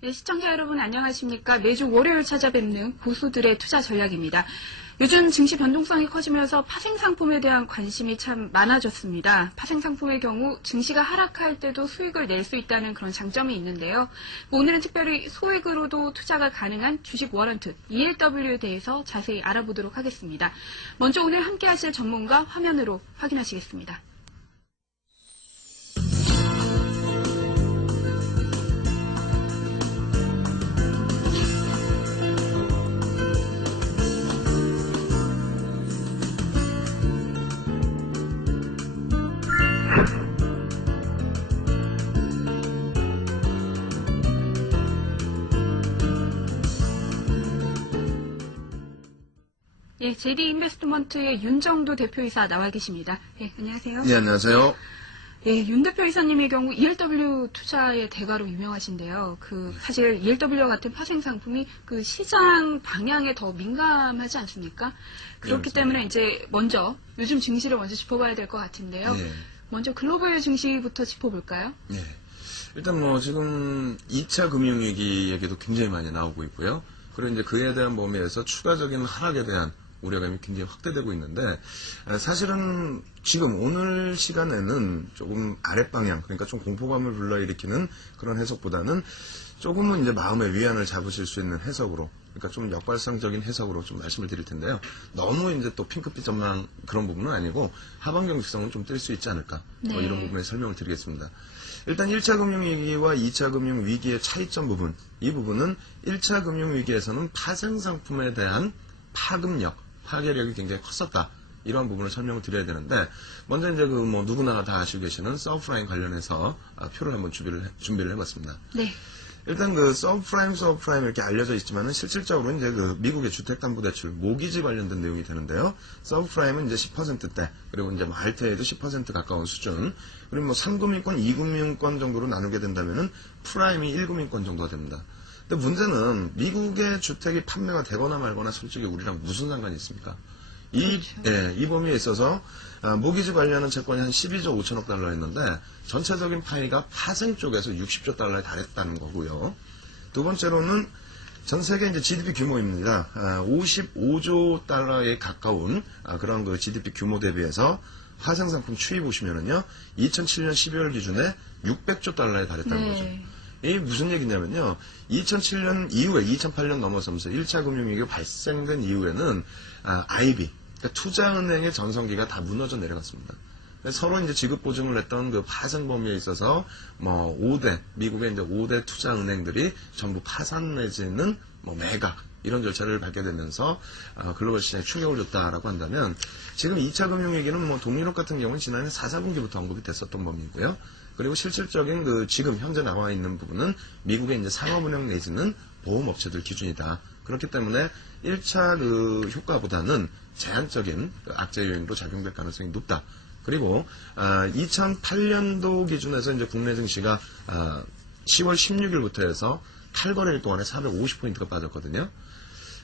네, 시청자 여러분 안녕하십니까. 매주 월요일 찾아뵙는 고수들의 투자 전략입니다. 요즘 증시 변동성이 커지면서 파생상품에 대한 관심이 참 많아졌습니다. 파생상품의 경우 증시가 하락할 때도 수익을 낼 수 있다는 그런 장점이 있는데요. 오늘은 특별히 소액으로도 투자가 가능한 주식 워런트 ELW에 대해서 자세히 알아보도록 하겠습니다. 먼저 오늘 함께 하실 전문가 화면으로 확인하시겠습니다. 예, JD인베스트먼트의 윤정도 대표이사 나와 계십니다. 예, 안녕하세요. 네, 안녕하세요. 예, 윤 대표이사님의 경우 ELW 투자의 대가로 유명하신데요. 사실 ELW와 같은 파생 상품이 그 시장 방향에 더 민감하지 않습니까? 그렇기 때문에 이제 먼저 요즘 증시를 먼저 짚어봐야 될 것 같은데요. 네. 먼저 글로벌 증시부터 짚어볼까요? 네. 일단 뭐 지금 2차 금융위기 얘기도 굉장히 많이 나오고 있고요. 그리고 이제 그에 대한 범위에서 추가적인 하락에 대한 우려감이 굉장히 확대되고 있는데, 사실은 지금 오늘 시간에는 조금 아랫방향, 그러니까 좀 공포감을 불러일으키는 그런 해석보다는 조금은 이제 마음의 위안을 잡으실 수 있는 해석으로, 그러니까 좀 역발상적인 해석으로 좀 말씀을 드릴 텐데요. 너무 이제 또 핑크빛 전망 그런 부분은 아니고 하반 경직성은 좀 뜰 수 있지 않을까, 네. 이런 부분에 설명을 드리겠습니다. 일단 1차 금융위기와 2차 금융위기의 차이점 부분, 이 부분은 1차 금융위기에서는 파생상품에 대한 파급력, 파괴력이 굉장히 컸었다. 이런 부분을 설명을 드려야 되는데, 먼저 이제 누구나 다 아시고 계시는 서브프라임 관련해서 표를 한번 준비를 해봤습니다. 네. 일단 서브프라임 이렇게 알려져 있지만은 실질적으로 이제 미국의 주택담보대출, 모기지 관련된 내용이 되는데요. 서브프라임은 이제 10%대, 그리고 이제 알트에도 10% 가까운 수준, 그리고 3금융권, 2금융권 정도로 나누게 된다면은 프라임이 1금융권 정도가 됩니다. 근데 문제는 미국의 주택이 판매가 되거나 말거나 솔직히 우리랑 무슨 상관이 있습니까? 이 범위에 있어서 모기지 관련한 채권이 한 12조 5천억 달러였는데 전체적인 파이가 파생 쪽에서 60조 달러에 달했다는 거고요. 두 번째로는 전 세계 이제 GDP 규모입니다. 55조 달러에 가까운 그런 GDP 규모 대비해서 화생상품 추이 보시면은요, 2007년 12월 기준에 600조 달러에 달했다는 네. 거죠. 이게 무슨 얘기냐면요, 2007년 이후에 2008년 넘어서면서 1차 금융위기가 발생된 이후에는 IB, 그러니까 투자은행의 전성기가 다 무너져 내려갔습니다. 서로 이제 지급 보증을 했던 그 파생 범위에 있어서 5대, 미국의 이제 5대 투자은행들이 전부 파산 내지는 매각, 이런 절차를 밟게 되면서 글로벌 시장에 충격을 줬다라고 한다면, 지금 2차 금융위기는 동유럽 같은 경우는 지난해 4, 4분기부터 언급이 됐었던 범위고요. 그리고 실질적인 지금 현재 나와 있는 부분은 미국의 이제 상업은행 내지는 보험업체들 기준이다. 그렇기 때문에 1차 효과보다는 제한적인 악재 요인으로 작용될 가능성이 높다. 그리고 2008년도 기준에서 이제 국내 증시가 10월 16일부터 해서 8거래일 동안에 450포인트가 빠졌거든요.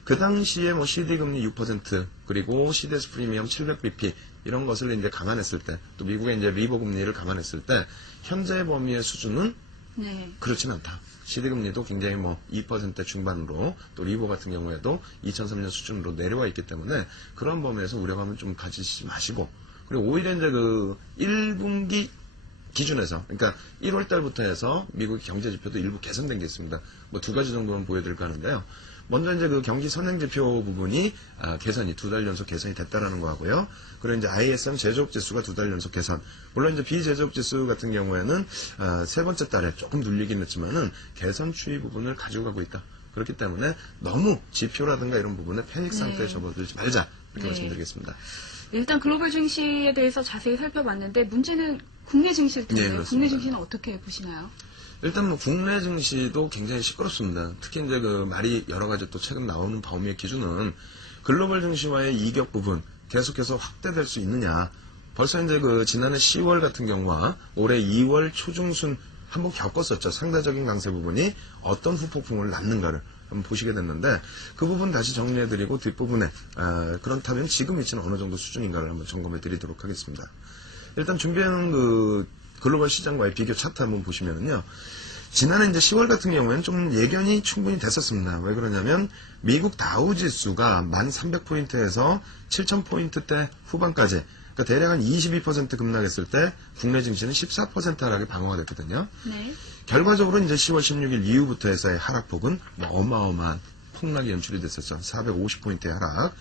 그 당시에 CD금리 6%, 그리고 CDS 프리미엄 700bp, 이런 것을 이제 감안했을 때, 또 미국의 이제 리버 금리를 감안했을 때, 현재 범위의 수준은 그렇진 않다. CD금리도 굉장히 2% 중반으로, 또 리버 같은 경우에도 2003년 수준으로 내려와 있기 때문에 그런 범위에서 우려감을 좀 가지지 마시고, 그리고 오히려 이제 1분기 기준에서, 그러니까 1월 달부터 해서 미국의 경제 지표도 일부 개선된 게 있습니다. 두 가지 정도는 보여드릴까 하는데요. 먼저 이제 경기 선행지표 부분이 개선이 2달 연속 개선이 됐다라는 거 하고요. 그리고 이제 ISM 제조업 지수가 2달 연속 개선. 물론 이제 비제조업 지수 같은 경우에는 세 번째 달에 조금 눌리긴 했지만은 개선 추이 부분을 가지고 가고 있다. 그렇기 때문에 너무 지표라든가 이런 부분에 패닉 상태에 접어들지 말자, 이렇게 말씀드리겠습니다. 일단 글로벌 증시에 대해서 자세히 살펴봤는데 문제는 국내 증시일 텐데요. 네, 국내 증시는 어떻게 보시나요? 일단 국내 증시도 굉장히 시끄럽습니다. 특히 이제 말이 여러 가지 또 최근 나오는 범위의 기준은 글로벌 증시와의 이격 부분 계속해서 확대될 수 있느냐. 벌써 이제 지난해 10월 같은 경우와 올해 2월 초중순 한번 겪었었죠. 상대적인 강세 부분이 어떤 후폭풍을 낳는가를 한번 보시게 됐는데, 그 부분 다시 정리해드리고 뒷부분에 그렇다면 지금 위치는 어느 정도 수준인가를 한번 점검해 드리도록 하겠습니다. 일단 준비하는 글로벌 시장과의 비교 차트 한번 보시면은요. 지난해 이제 10월 같은 경우에는 좀 예견이 충분히 됐었습니다. 왜 그러냐면 미국 다우 지수가 1,300포인트에서 7,000포인트대 후반까지, 그러니까 대략 한 22% 급락했을 때 국내 증시는 14% 하락이 방어가 됐거든요. 네. 결과적으로 이제 10월 16일 이후부터 해서의 하락폭은 어마어마한 폭락이 연출이 됐었죠. 450포인트의 하락.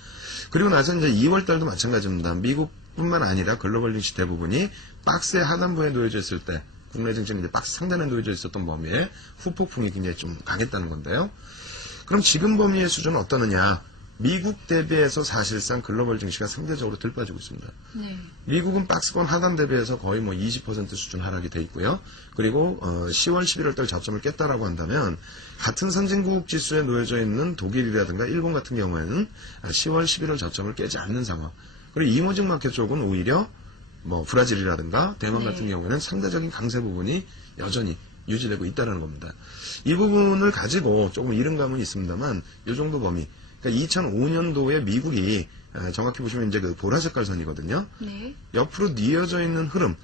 그리고 나서 이제 2월 달도 마찬가지입니다. 미국뿐만 아니라 글로벌 증시 대부분이 박스의 하단부에 놓여져 있을 때 국내 증시는 이제 박스 상단에 놓여져 있었던 범위에 후폭풍이 굉장히 좀 강했다는 건데요. 그럼 지금 범위의 수준은 어떠느냐? 미국 대비해서 사실상 글로벌 증시가 상대적으로 덜 빠지고 있습니다. 네. 미국은 박스권 하단 대비해서 거의 뭐 20% 수준 하락이 돼 있고요. 그리고 10월, 11월 달 저점을 깼다라고 한다면 같은 선진국 지수에 놓여져 있는 독일이라든가 일본 같은 경우에는 10월, 11월 저점을 깨지 않는 상황. 그리고 이머징 마켓 쪽은 오히려 뭐 브라질이라든가 대만 네. 같은 경우에는 상대적인 강세 부분이 여전히 유지되고 있다는 겁니다. 이 부분을 가지고 조금 이른 감은 있습니다만 이 정도 범위. 그러니까 2005년도에 미국이 정확히 보시면 이제 그 보라색깔 선이거든요. 네. 옆으로 뉘어져 있는 흐름,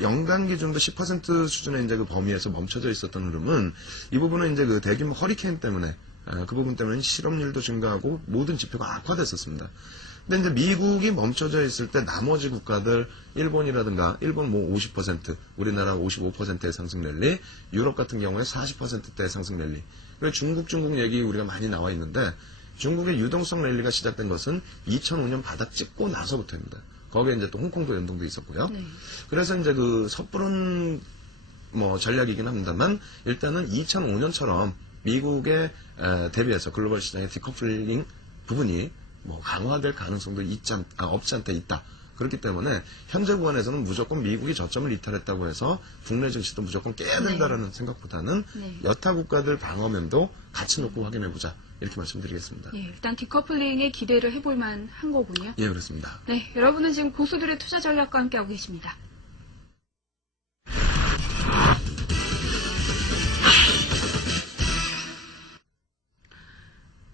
연간 기준도 10% 수준의 이제 그 범위에서 멈춰져 있었던 흐름은 이 부분은 이제 그 대규모 허리케인 때문에 그 부분 때문에 실업률도 증가하고 모든 지표가 악화됐었습니다. 근데 이제 미국이 멈춰져 있을 때 나머지 국가들 일본이라든가 일본 뭐 50%, 우리나라 55%의 상승 랠리, 유럽 같은 경우에 40%대의 상승 랠리. 그리고 중국 얘기 우리가 많이 나와 있는데 중국의 유동성 랠리가 시작된 것은 2005년 바닥 찍고 나서부터입니다. 거기에 이제 또 홍콩도 연동도 있었고요. 네. 그래서 이제 그 섣부른 뭐 전략이긴 합니다만 일단은 2005년처럼 미국에 대비해서 글로벌 시장의 디커플링 부분이 뭐 강화될 가능성도 없지 않다 있다. 그렇기 때문에 현재 구간에서는 무조건 미국이 저점을 이탈했다고 해서 국내 증시도 무조건 깨야 된다라는 생각보다는 네. 여타 국가들 방어면도 같이 놓고 확인해보자. 이렇게 말씀드리겠습니다. 예, 일단 디커플링에 기대를 해볼 만한 거군요. 예, 그렇습니다. 네, 여러분은 지금 고수들의 투자 전략과 함께하고 계십니다.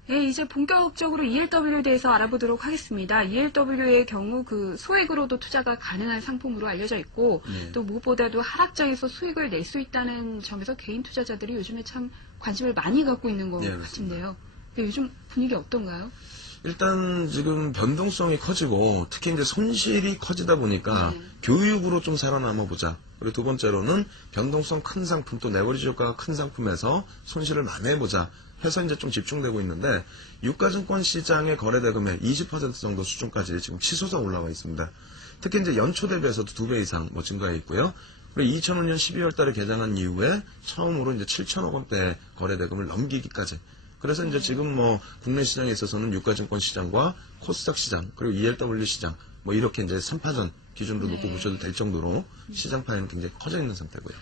네, 이제 본격적으로 ELW에 대해서 알아보도록 하겠습니다. ELW의 경우 그 소액으로도 투자가 가능한 상품으로 알려져 있고 네. 또 무엇보다도 하락장에서 수익을 낼 수 있다는 점에서 개인 투자자들이 요즘에 참 관심을 많이 갖고 있는 것 네, 같은데요. 요즘 분위기 어떤가요? 일단 지금 변동성이 커지고 특히 이제 손실이 커지다 보니까 교육으로 좀 살아남아 보자. 그리고 두 번째로는 변동성 큰 상품 또 레버리지 효과가 큰 상품에서 손실을 만회해보자 해서 이제 좀 집중되고 있는데 유가증권 시장의 거래 대금의 20% 정도 수준까지 지금 치솟아 올라와 있습니다. 특히 이제 연초 대비해서도 2배 이상 뭐 증가해 있고요. 그리고 2005년 12월 달에 개장한 이후에 처음으로 이제 7천억 원대 거래 대금을 넘기기까지. 그래서 이제 지금 뭐 국내 시장에 있어서는 유가증권 시장과 코스닥 시장 그리고 ELW 시장 뭐 이렇게 이제 3파전 기준으로 놓고 보셔도 될 정도로 시장 파이는 굉장히 커져 있는 상태고요.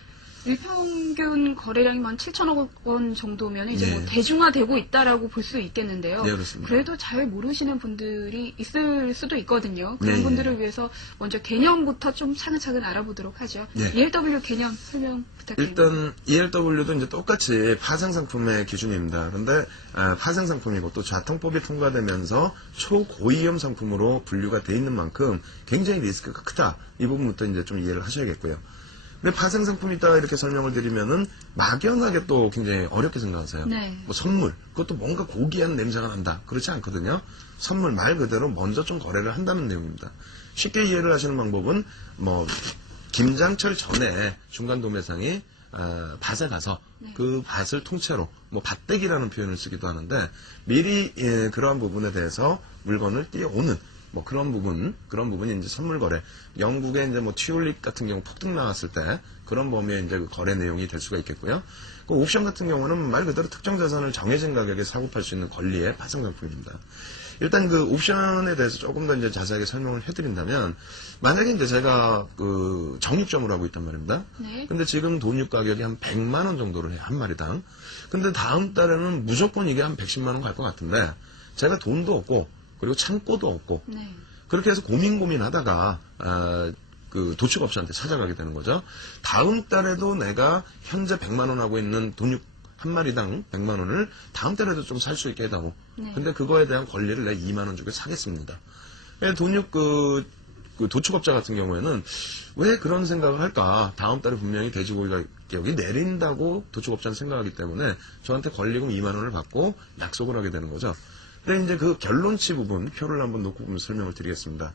일평균 거래량이 한 7천억 원 정도면 이제 네. 뭐 대중화되고 있다라고 볼 수 있겠는데요. 네, 그렇습니다. 그래도 잘 모르시는 분들이 있을 수도 있거든요. 그런 네. 분들을 위해서 먼저 개념부터 좀 차근차근 알아보도록 하죠. 네. ELW 개념 설명 부탁드립니다. 일단 ELW도 이제 똑같이 파생 상품의 기준입니다. 그런데 파생 상품이고 또 자통법이 통과되면서 초고위험 상품으로 분류가 돼 있는 만큼 굉장히 리스크가 크다. 이 부분부터 이제 좀 이해를 하셔야겠고요. 근데 파생 상품이 있다 이렇게 설명을 드리면은 막연하게 또 굉장히 어렵게 생각하세요. 네. 뭐 선물, 그것도 뭔가 고귀한 냄새가 난다. 그렇지 않거든요. 선물 말 그대로 먼저 좀 거래를 한다는 내용입니다. 쉽게 이해를 하시는 방법은 뭐 김장철 전에 중간 도매상이 밭에 가서 그 밭을 통째로 뭐 밭대기라는 표현을 쓰기도 하는데 미리 그러한 부분에 대해서 물건을 띄워오는 뭐 그런 부분이 이제 선물 거래. 영국의 이제 뭐 튤립 같은 경우 폭등 나왔을 때 그런 범위의 이제 그 거래 내용이 될 수가 있겠고요. 그 옵션 같은 경우는 말 그대로 특정 자산을 정해진 가격에 사고 팔 수 있는 권리의 파생 상품입니다. 일단 그 옵션에 대해서 조금 더 이제 자세하게 설명을 해드린다면 만약에 이제 제가 그 정육점을 하고 있단 말입니다. 네. 근데 지금 돈육 가격이 한 100만 원 정도를 해요, 한 마리당. 근데 다음 달에는 무조건 이게 한 110만 원 갈 것 같은데 제가 돈도 없고 그리고 창고도 없고 네. 그렇게 해서 고민하다가 그 도축업체한테 찾아가게 되는 거죠. 다음 달에도 내가 현재 100만 원 하고 있는 돈육 한 마리당 100만 원을 다음 달에도 좀 살 수 있게 해다오. 네. 근데 그거에 대한 권리를 내가 2만 원 주고 사겠습니다. 돈육 그 그 도축업자 같은 경우에는 왜 그런 생각을 할까? 다음 달에 분명히 돼지고기 가격이 내린다고 도축업자는 생각하기 때문에 저한테 권리금 2만 원을 받고 약속을 하게 되는 거죠. 근데 이제 그 결론치 부분 표를 한번 놓고 보면 설명을 드리겠습니다.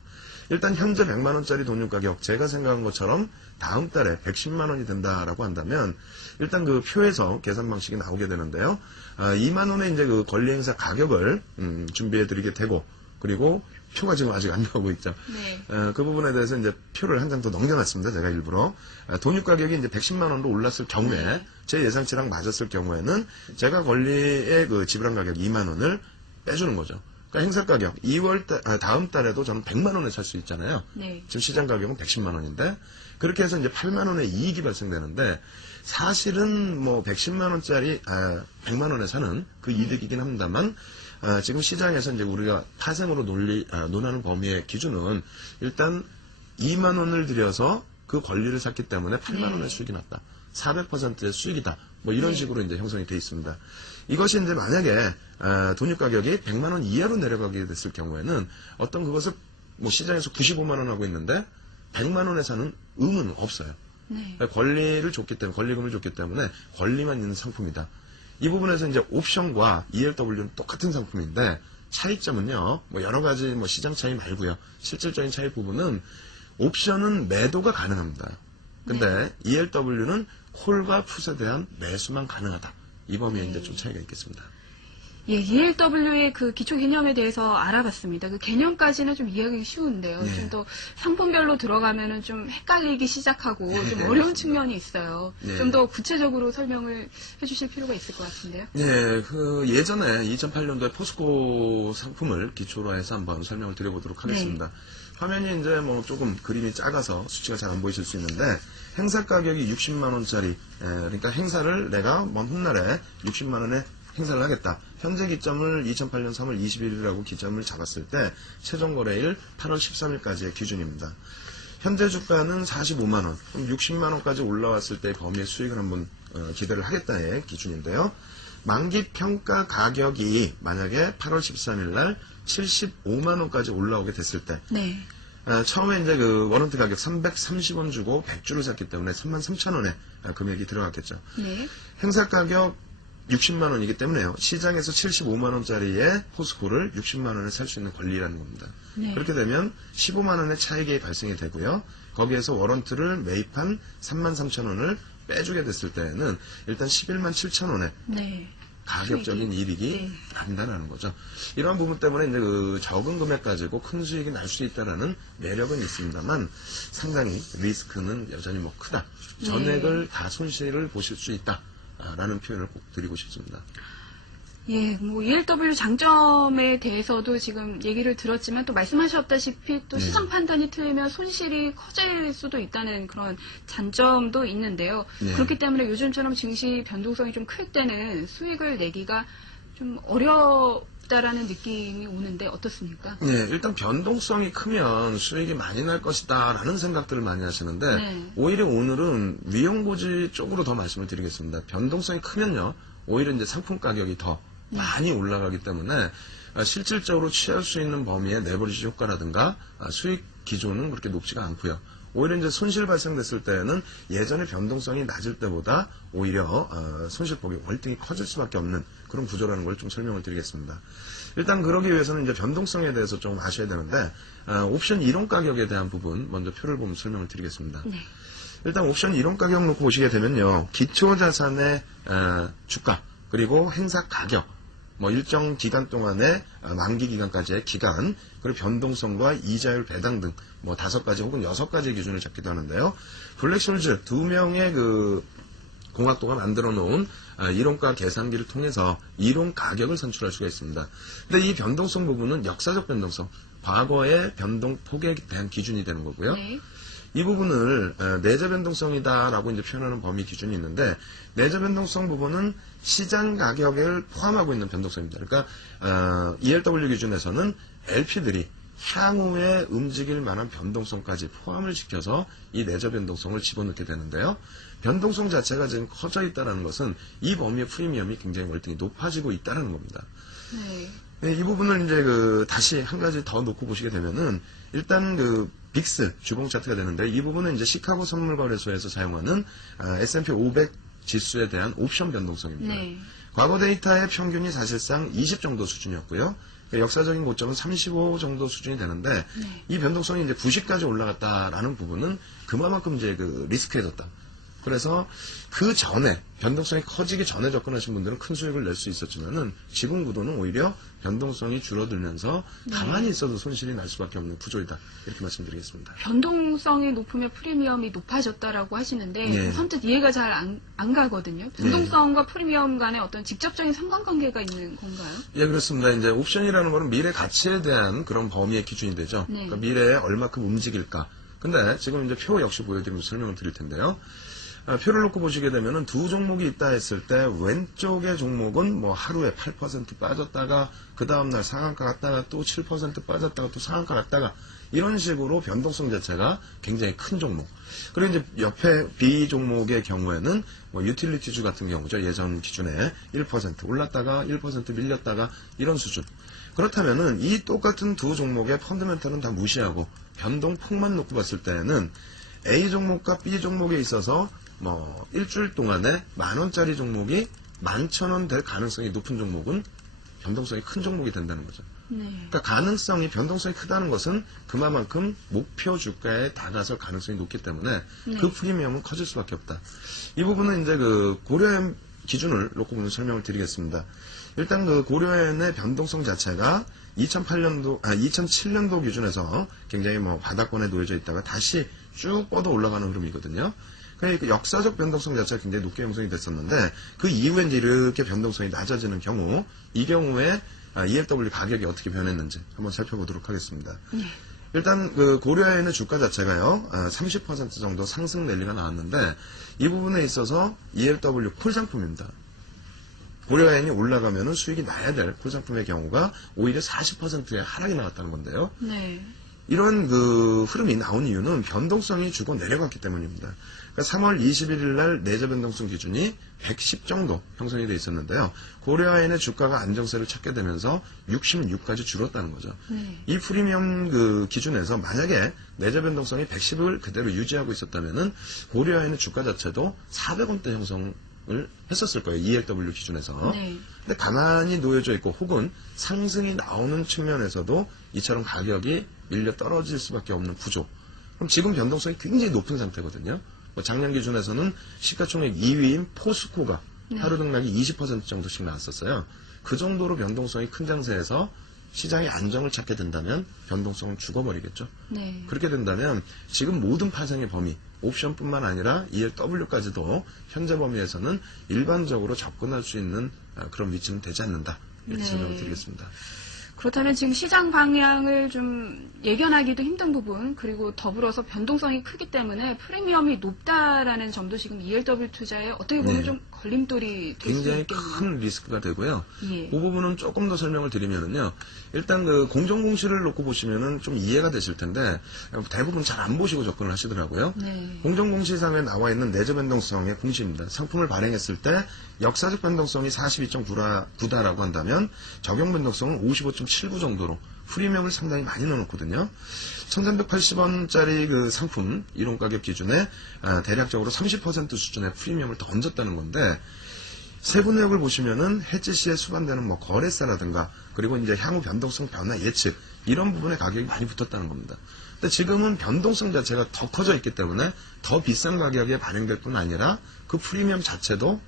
일단 현재 100만 원짜리 돈유 가격 제가 생각한 것처럼 다음 달에 110만 원이 된다라고 한다면 일단 그 표에서 계산 방식이 나오게 되는데요. 2만 원의 이제 그 권리 행사 가격을 준비해 드리게 되고 그리고 표가 지금 아직 안 나오고 있죠. 네. 그 부분에 대해서 이제 표를 한 장 더 넘겨놨습니다. 제가 일부러. 돈유 가격이 이제 110만 원으로 올랐을 경우에 제 예상치랑 맞았을 경우에는 제가 권리의 그 지불한 가격 2만 원을 빼주는 거죠. 그러니까 행사 가격 다음 달에도 저는 100만 원에 살 수 있잖아요. 네. 지금 시장 가격은 110만 원인데 그렇게 해서 이제 8만 원의 이익이 발생되는데 사실은 뭐 110만 원짜리 100만 원에 사는 그 이득이긴 합니다만 지금 시장에서 이제 우리가 파생으로 논하는 범위의 기준은 일단 2만 원을 들여서 그 권리를 샀기 때문에 8만 원의 수익이 났다. 400%의 수익이다. 뭐 이런 식으로 이제 형성이 되어 있습니다. 이것이 이제 만약에 돈유 가격이 100만 원 이하로 내려가게 됐을 경우에는 어떤 그것을 뭐 시장에서 95만 원 하고 있는데 100만 원에 사는 의무는 없어요. 네. 권리를 줬기 때문에 권리금을 줬기 때문에 권리만 있는 상품이다. 이 부분에서 이제 옵션과 ELW는 똑같은 상품인데 차이점은요. 뭐 여러 가지 뭐 시장 차이 말고요. 실질적인 차이 부분은 옵션은 매도가 가능합니다. 근데 ELW는 콜과 풋에 대한 매수만 가능하다. 이 범위에 이제 좀 차이가 있겠습니다. 예, ELW의 그 기초 개념에 대해서 알아봤습니다. 그 개념까지는 좀 이해하기 쉬운데요. 네. 좀 더 상품별로 들어가면은 좀 헷갈리기 시작하고 좀 어려운 측면이 있어요. 네. 좀 더 구체적으로 설명을 해주실 필요가 있을 것 같은데요. 예, 그 예전에 2008년도에 포스코 상품을 기초로 해서 한번 설명을 드려보도록 하겠습니다. 화면이 이제 뭐 조금 그림이 작아서 수치가 잘 안 보이실 수 있는데 행사 가격이 60만 원짜리, 그러니까 행사를 내가 먼 훗날에 60만 원에 행사를 하겠다. 현재 기점을 2008년 3월 21일이라고 기점을 잡았을 때 최종 거래일 8월 13일까지의 기준입니다. 현재 주가는 45만 원, 그럼 60만 원까지 올라왔을 때 범위의 수익을 한번 기대를 하겠다의 기준인데요. 만기 평가 가격이 만약에 8월 13일 날 75만 원까지 올라오게 됐을 때 네. 처음에 이제 그 워런트 가격 330원 주고 100주를 샀기 때문에 33,000원에 금액이 들어갔겠죠. 네. 행사 가격 60만 원이기 때문에요. 시장에서 75만 원짜리의 포스코를 60만 원에 살 수 있는 권리라는 겁니다. 네. 그렇게 되면 15만 원의 차익이 발생이 되고요. 거기에서 워런트를 매입한 33,000원을 빼주게 됐을 때에는 일단 11만 7,000원에 네. 가격적인 이익이 난다는 거죠. 이러한 부분 때문에 이제 그 적은 금액 가지고 큰 수익이 날 수 있다라는 매력은 있습니다만 상당히 리스크는 여전히 뭐 크다. 전액을 다 손실을 보실 수 있다라는 표현을 꼭 드리고 싶습니다. 예, 뭐 ELW 장점에 대해서도 지금 얘기를 들었지만 또 말씀하셨다시피 또 시장 판단이 틀리면 손실이 커질 수도 있다는 그런 단점도 있는데요. 네. 그렇기 때문에 요즘처럼 증시 변동성이 좀 클 때는 수익을 내기가 좀 어렵다라는 느낌이 오는데 어떻습니까? 네, 일단 변동성이 크면 수익이 많이 날 것이다라는 생각들을 많이 하시는데 네. 오히려 오늘은 위험고지 쪽으로 더 말씀을 드리겠습니다. 변동성이 크면요, 오히려 이제 상품 가격이 더 많이 올라가기 때문에 실질적으로 취할 수 있는 범위의 레버리지 효과라든가 수익 기조는 그렇게 높지가 않고요. 오히려 이제 손실 발생됐을 때는 예전에 변동성이 낮을 때보다 오히려 손실폭이 월등히 커질 수밖에 없는 그런 구조라는 걸 좀 설명을 드리겠습니다. 일단 그러기 위해서는 이제 변동성에 대해서 좀 아셔야 되는데 옵션 이론 가격에 대한 부분 먼저 표를 보면 설명을 드리겠습니다. 네. 일단 옵션 이론 가격 놓고 보시게 되면요, 기초자산의 주가 그리고 행사 가격, 뭐 일정 기간 동안의 만기 기간까지의 기간, 그리고 변동성과 이자율 배당 등 뭐 5가지 혹은 6가지 기준을 잡기도 하는데요. 블랙솔즈 2명의 그 공학도가 만들어 놓은 이론가 계산기를 통해서 이론 가격을 산출할 수가 있습니다. 근데 이 변동성 부분은 역사적 변동성, 과거의 변동폭에 대한 기준이 되는 거고요. 네. 이 부분을 내재 변동성이다라고 이제 표현하는 범위 기준이 있는데, 내재 변동성 부분은 시장 가격을 포함하고 있는 변동성입니다. 그러니까 ELW 기준에서는 LP들이 향후에 움직일 만한 변동성까지 포함을 시켜서 이 내재 변동성을 집어넣게 되는데요. 변동성 자체가 지금 커져 있다는 것은 이 범위의 프리미엄이 굉장히 월등히 높아지고 있다는 겁니다. 네. 네, 이 부분을 이제 다시 한 가지 더 놓고 보시게 되면은 일단 빅스 주봉 차트가 되는데 이 부분은 이제 시카고 선물거래소에서 사용하는 S&P 500 지수에 대한 옵션 변동성입니다. 네. 과거 데이터의 평균이 사실상 20 정도 수준이었고요. 역사적인 고점은 35 정도 수준이 되는데 이 변동성이 이제 90까지 올라갔다라는 부분은 그만큼 이제 그 리스크해졌다. 그래서 그 전에 변동성이 커지기 전에 접근하신 분들은 큰 수익을 낼 수 있었지만은 지금 구도는 오히려 변동성이 줄어들면서 가만히 있어도 손실이 날 수밖에 없는 구조이다. 이렇게 말씀드리겠습니다. 변동성이 높으면 프리미엄이 높아졌다라고 하시는데 네. 선뜻 이해가 잘 안 가거든요. 변동성과 프리미엄 간에 어떤 직접적인 상관관계가 있는 건가요? 예, 그렇습니다. 이제 옵션이라는 거는 미래 가치에 대한 그런 범위의 기준이 되죠. 네. 그러니까 미래에 얼마큼 움직일까. 근데 지금 이제 표 역시 보여드리면서 설명을 드릴 텐데요. 표를 놓고 보시게 되면은 두 종목이 있다 했을 때 왼쪽의 종목은 뭐 하루에 8% 빠졌다가 그 다음날 상한가 갔다가 또 7% 빠졌다가 또 상한가 갔다가 이런 식으로 변동성 자체가 굉장히 큰 종목. 그리고 이제 옆에 B 종목의 경우에는 뭐 유틸리티주 같은 경우죠. 예전 기준에 1% 올랐다가 1% 밀렸다가 이런 수준. 그렇다면은 이 똑같은 두 종목의 펀더멘털은 다 무시하고 변동폭만 놓고 봤을 때는 A 종목과 B 종목에 있어서 뭐 일주일 동안에 10,000원짜리 종목이 11,000원 될 가능성이 높은 종목은 변동성이 큰 종목이 된다는 거죠. 네. 그러니까 가능성이 변동성이 크다는 것은 그만큼 목표 주가에 다가설 가능성이 높기 때문에 그 프리미엄은 커질 수밖에 없다. 이 부분은 이제 그 고려엔 기준을 놓고 보면 설명을 드리겠습니다. 일단 그 고려엔의 변동성 자체가 2007년도 기준에서 굉장히 뭐 바닥권에 놓여져 있다가 다시 쭉 뻗어 올라가는 흐름이거든요. 그러니까 역사적 변동성 자체가 굉장히 높게 형성이 됐었는데 그 이후에 이렇게 변동성이 낮아지는 경우 이 경우에 ELW 가격이 어떻게 변했는지 한번 살펴보도록 하겠습니다. 일단 그 고려엔의 주가 자체가요 30% 정도 상승 랠리가 나왔는데 이 부분에 있어서 ELW 콜 상품입니다. 고려엔이 올라가면은 수익이 나야 될 콜 상품의 경우가 오히려 40%의 하락이 나왔다는 건데요. 네. 이런 그 흐름이 나온 이유는 변동성이 주고 내려갔기 때문입니다. 그러니까 3월 21일 날 내재 변동성 기준이 110 정도 형성이 돼 있었는데요. 고려아연의 주가가 안정세를 찾게 되면서 66까지 줄었다는 거죠. 이 프리미엄 그 기준에서 만약에 내재 변동성이 110을 그대로 유지하고 있었다면은 고려아연의 주가 자체도 400원대 형성을 했었을 거예요. ELW 기준에서. 네. 근데 가만히 놓여져 있고 혹은 상승이 나오는 측면에서도 이처럼 가격이 밀려 떨어질 수밖에 없는 구조. 그럼 지금 변동성이 굉장히 높은 상태거든요. 뭐 작년 기준에서는 시가총액 2위인 포스코가 하루 등락이 20% 정도씩 나왔었어요. 그 정도로 변동성이 큰 장세에서 시장이 안정을 찾게 된다면 변동성은 죽어버리겠죠. 네. 그렇게 된다면 지금 모든 파생의 범위, 옵션뿐만 아니라 ELW까지도 현재 범위에서는 일반적으로 접근할 수 있는 그런 위치는 되지 않는다. 이렇게 네. 설명을 드리겠습니다. 그렇다면 지금 시장 방향을 좀 예견하기도 힘든 부분, 그리고 더불어서 변동성이 크기 때문에 프리미엄이 높다라는 점도 지금 ELW 투자에 어떻게 보면 네. 좀 걸림돌이 될 수 굉장히 있겠네요. 큰 리스크가 되고요. 예. 그 부분은 조금 더 설명을 드리면은요. 일단 그 공정공시를 놓고 보시면은 좀 이해가 되실 텐데 대부분 잘 안 보시고 접근을 하시더라고요. 네. 공정공시상에 나와 있는 내재 변동성의 공시입니다. 상품을 발행했을 때 역사적 변동성이 42.9다라고 한다면 적용 변동성은 55.79 정도로 프리미엄을 상당히 많이 넣어놓거든요. 1,380원짜리 그 상품 이론 가격 기준에 대략적으로 30% 수준의 프리미엄을 더 얹었다는 건데 세부 내역을 보시면은 해지 시에 수반되는 뭐 거래세라든가 그리고 이제 향후 변동성 변화 예측 이런 부분에 가격이 많이 붙었다는 겁니다. 근데 지금은 변동성 자체가 더 커져 있기 때문에 더 비싼 가격에 반영될 뿐 아니라 그 프리미엄 자체도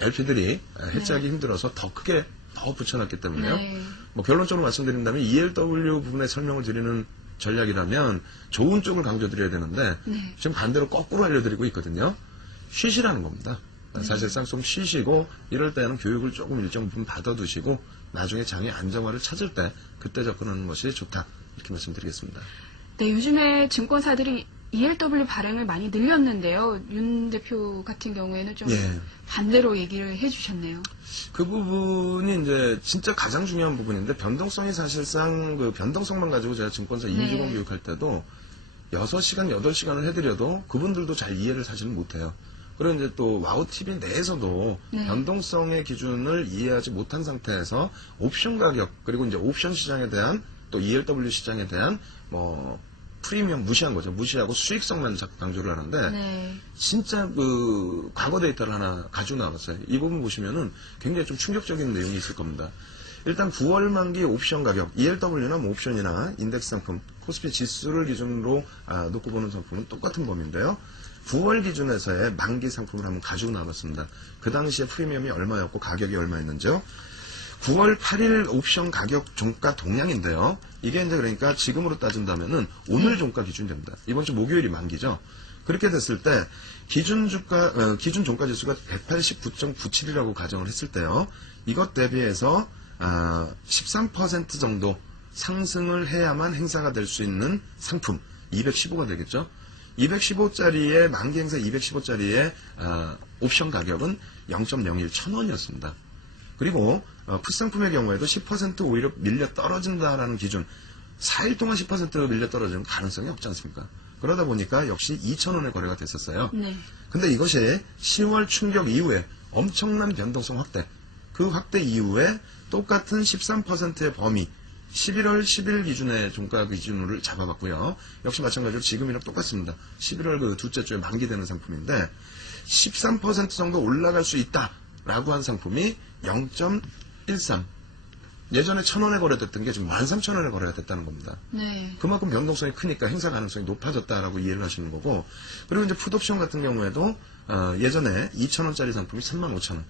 LP들이 해지하기 힘들어서 더 크게 더 붙여놨기 때문에요. 네. 뭐 결론적으로 말씀드린다면 ELW 부분에 설명을 드리는 전략이라면 좋은 쪽을 강조드려야 되는데 지금 반대로 거꾸로 알려드리고 있거든요. 쉬시라는 겁니다. 사실상 좀 쉬시고 이럴 때는 교육을 조금 일정 부분 받아두시고 나중에 장의 안정화를 찾을 때 그때 접근하는 것이 좋다. 이렇게 말씀드리겠습니다. 네, 요즘에 증권사들이 ELW 발행을 많이 늘렸는데요. 윤 대표 같은 경우에는 좀 예. 반대로 얘기를 해주셨네요. 그 부분이 이제 진짜 가장 중요한 부분인데 변동성이 사실상 그 변동성만 가지고 제가 증권사 임직원 교육할 때도 6시간, 8시간을 해드려도 그분들도 잘 이해를 사실은 못해요. 그리고 이제 또 와우TV 내에서도 변동성의 기준을 이해하지 못한 상태에서 옵션 가격 그리고 이제 옵션 시장에 대한 또 ELW 시장에 대한 뭐 프리미엄 무시한 거죠. 무시하고 수익성만 강조를 하는데 네. 진짜 그 과거 데이터를 하나 가지고 나왔어요. 이 부분 보시면은 굉장히 좀 충격적인 내용이 있을 겁니다. 일단 9월 만기 옵션 가격, ELW나 뭐 옵션이나 인덱스 상품, 코스피 지수를 기준으로 놓고 보는 상품은 똑같은 범위인데요. 9월 기준에서의 만기 상품을 한번 가지고 나왔습니다. 그 당시에 프리미엄이 얼마였고 가격이 얼마였는지요. 9월 8일 옵션 가격 종가 동향인데요. 이게 이제 그러니까 지금으로 따진다면은 오늘 종가 기준이 됩니다. 이번 주 목요일이 만기죠. 그렇게 됐을 때 기준 종가 지수가 189.97이라고 가정을 했을 때요. 이것 대비해서 13% 정도 상승을 해야만 행사가 될 수 있는 상품 215가 되겠죠. 215짜리의 만기 행사 215짜리의 옵션 가격은 0.01 1000원이었습니다. 그리고 풋상품의 경우에도 10% 오히려 밀려 떨어진다라는 기준 4일 동안 10% 밀려 떨어지는 가능성이 없지 않습니까? 그러다 보니까 역시 2,000원의 거래가 됐었어요. 네. 근데 이것이 10월 충격 이후에 엄청난 변동성 확대, 그 확대 이후에 똑같은 13%의 범위 11월 10일 기준의 종가 기준을 잡아봤고요. 역시 마찬가지로 지금이랑 똑같습니다. 11월 그 둘째 주에 만기되는 상품인데 13% 정도 올라갈 수 있다라고 한 상품이 0.13. 예전에 1,000원에 거래됐던 게 지금 13,000원에 거래가 됐다는 겁니다. 네. 그만큼 변동성이 크니까 행사 가능성이 높아졌다라고 이해를 하시는 거고, 그리고 이제 풋옵션 같은 경우에도 예전에 2,000원짜리 상품이 35,000원.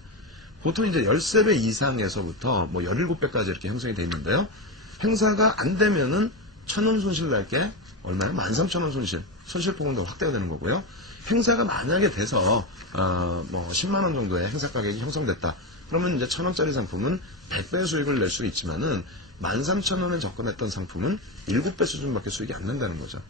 보통 이제 13배 이상에서부터 뭐 17배까지 이렇게 형성이 돼 있는데요. 행사가 안 되면은 1,000원 손실 날 게 얼마요? 13,000원 손실폭은 더 확대가 되는 거고요. 행사가 만약에 돼서 뭐 10만 원 정도의 행사 가격이 형성됐다. 그러면 이제 1,000원짜리 상품은 100배 수익을 낼 수 있지만은 13,000원에 접근했던 상품은 7배 수준밖에 수익이 안 난다는 거죠.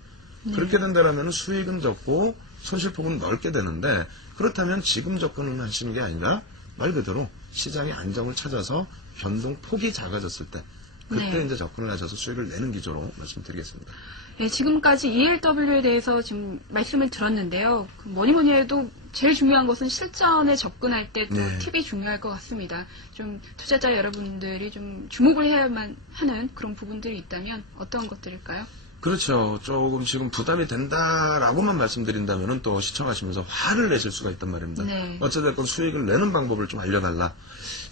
그렇게 된다라면 수익은 적고 손실폭은 넓게 되는데, 그렇다면 지금 접근을 하시는 게 아니라 말 그대로 시장의 안정을 찾아서 변동폭이 작아졌을 때 그때 네. 이제 접근을 하셔서 수익을 내는 기조로 말씀드리겠습니다. 네, 지금까지 ELW에 대해서 지금 말씀을 들었는데요. 뭐니 해도 제일 중요한 것은 실전에 접근할 때 또 네. 팁이 중요할 것 같습니다. 좀 투자자 여러분들이 좀 주목을 해야만 하는 그런 부분들이 있다면 어떤 것들일까요? 그렇죠. 조금 지금 부담이 된다라고만 말씀드린다면은 또 시청하시면서 화를 내실 수가 있단 말입니다. 네. 어찌됐건 수익을 내는 방법을 좀 알려달라.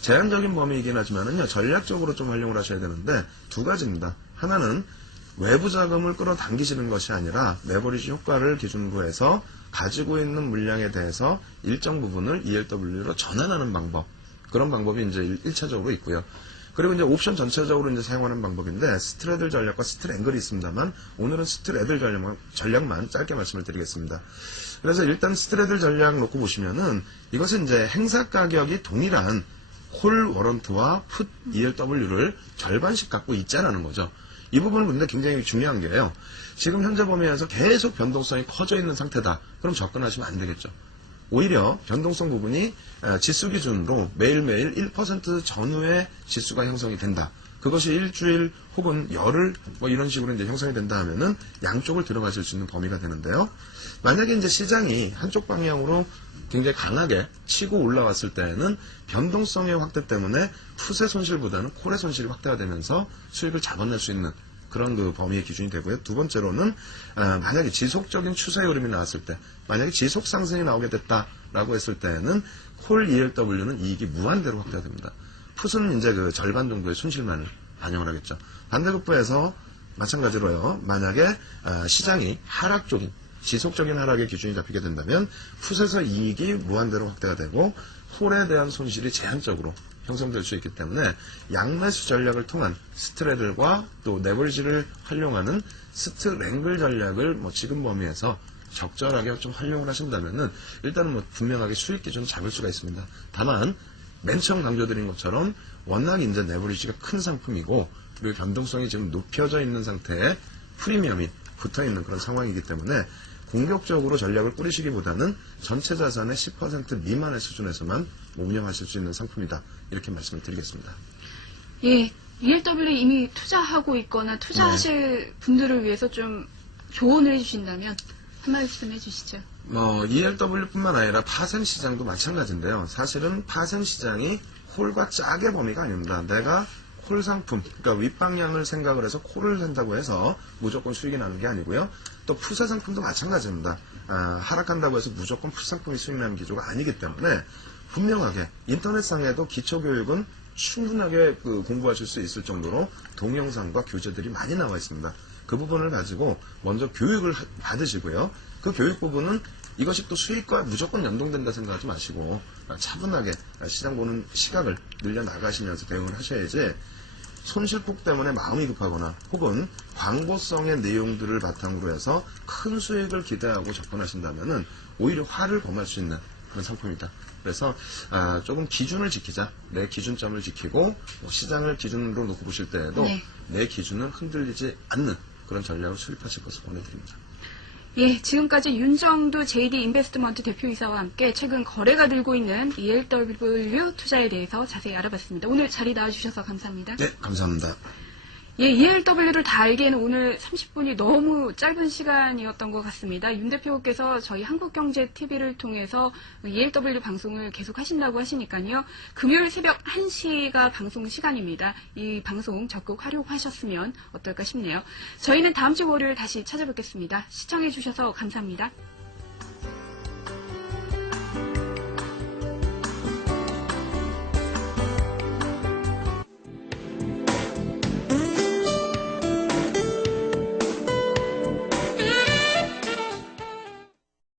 제한적인 범위이긴 하지만은요, 전략적으로 좀 활용을 하셔야 되는데, 두 가지입니다. 하나는 외부 자금을 끌어당기시는 것이 아니라 레버리지 효과를 기준으로 해서 가지고 있는 물량에 대해서 일정 부분을 ELW로 전환하는 방법. 그런 방법이 이제 1차적으로 있고요. 그리고 이제 옵션 전체적으로 이제 사용하는 방법인데, 스트레들 전략과 스트랭글이 있습니다만, 오늘은 스트레들 전략만 짧게 말씀을 드리겠습니다. 그래서 일단 스트레들 전략 놓고 보시면은, 이것은 이제 행사 가격이 동일한 홀 워런트와 풋 ELW를 절반씩 갖고 있자라는 거죠. 이 부분은 근데 굉장히 중요한 게요. 지금 현재 범위에서 계속 변동성이 커져 있는 상태다. 그럼 접근하시면 안 되겠죠. 오히려 변동성 부분이 지수 기준으로 매일매일 1% 전후의 지수가 형성이 된다. 그것이 일주일 혹은 열흘 뭐 이런 식으로 이제 형성이 된다 하면은 양쪽을 들어가실 수 있는 범위가 되는데요. 만약에 이제 시장이 한쪽 방향으로 굉장히 강하게 치고 올라왔을 때에는 변동성의 확대 때문에 풋의 손실보다는 콜의 손실이 확대가 되면서 수익을 잡아낼 수 있는 그런 그 범위의 기준이 되고요. 두 번째로는 만약에 지속적인 추세 흐름이 나왔을 때, 만약에 지속 상승이 나오게 됐다라고 했을 때에는 콜 ELW는 이익이 무한대로 확대가 됩니다. 풋은 이제 그 절반 정도의 손실만을 반영을 하겠죠. 반대급부에서 마찬가지로요. 만약에 시장이 하락 쪽인 지속적인 하락의 기준이 잡히게 된다면 풋에서 이익이 무한대로 확대가 되고 콜에 대한 손실이 제한적으로 형성될 수 있기 때문에 양매수 전략을 통한 스트레들과 또 레버리지를 활용하는 스트랭글 전략을 뭐 지금 범위에서 적절하게 좀 활용을 하신다면은 일단은 뭐 분명하게 수익 기준을 잡을 수가 있습니다. 다만 맨 처음 강조드린 것처럼 워낙 이제 레버리지가 큰 상품이고 그리고 변동성이 지금 높여져 있는 상태에 프리미엄이 붙어 있는 그런 상황이기 때문에 공격적으로 전략을 꾸리시기보다는 전체 자산의 10% 미만의 수준에서만 운영하실 수 있는 상품이다. 이렇게 말씀을 드리겠습니다. 예, ELW에 이미 투자하고 있거나 투자하실 분들을 위해서 좀 조언을 해주신다면 한 말씀 해주시죠. ELW뿐만 아니라 파생 시장도 마찬가지인데요. 사실은 파생 시장이 홀과 짝의 범위가 아닙니다. 내가 콜 상품, 그러니까 윗방향을 생각을 해서 콜을 산다고 해서 무조건 수익이 나는 게 아니고요. 또 푸사 상품도 마찬가지입니다. 하락한다고 해서 무조건 푸사 상품이 수익 나는 기조가 아니기 때문에 분명하게 인터넷상에도 기초교육은 충분하게 공부하실 수 있을 정도로 동영상과 교재들이 많이 나와 있습니다. 그 부분을 가지고 먼저 교육을 받으시고요. 그 교육 부분은 이것이 또 수익과 무조건 연동된다 생각하지 마시고 차분하게 시장 보는 시각을 늘려나가시면서 대응을 하셔야지 손실폭 때문에 마음이 급하거나 혹은 광고성의 내용들을 바탕으로 해서 큰 수익을 기대하고 접근하신다면 오히려 화를 범할 수 있는 그런 상품이다. 그래서 조금 기준을 지키자. 내 기준점을 지키고 시장을 기준으로 놓고 보실 때에도 네. 내 기준은 흔들리지 않는 그런 전략을 수립하실 것을 권해드립니다. 예, 지금까지 윤정두 JD 인베스트먼트 대표이사와 함께 최근 거래가 늘고 있는 ELW 투자에 대해서 자세히 알아봤습니다. 오늘 자리 나와주셔서 감사합니다. 네, 감사합니다. 예, ELW를 다 알기에는 오늘 30분이 너무 짧은 시간이었던 것 같습니다. 윤 대표께서 저희 한국경제TV를 통해서 ELW 방송을 계속 하신다고 하시니까요. 금요일 새벽 1시가 방송 시간입니다. 이 방송 적극 활용하셨으면 어떨까 싶네요. 저희는 다음 주 월요일 다시 찾아뵙겠습니다. 시청해주셔서 감사합니다.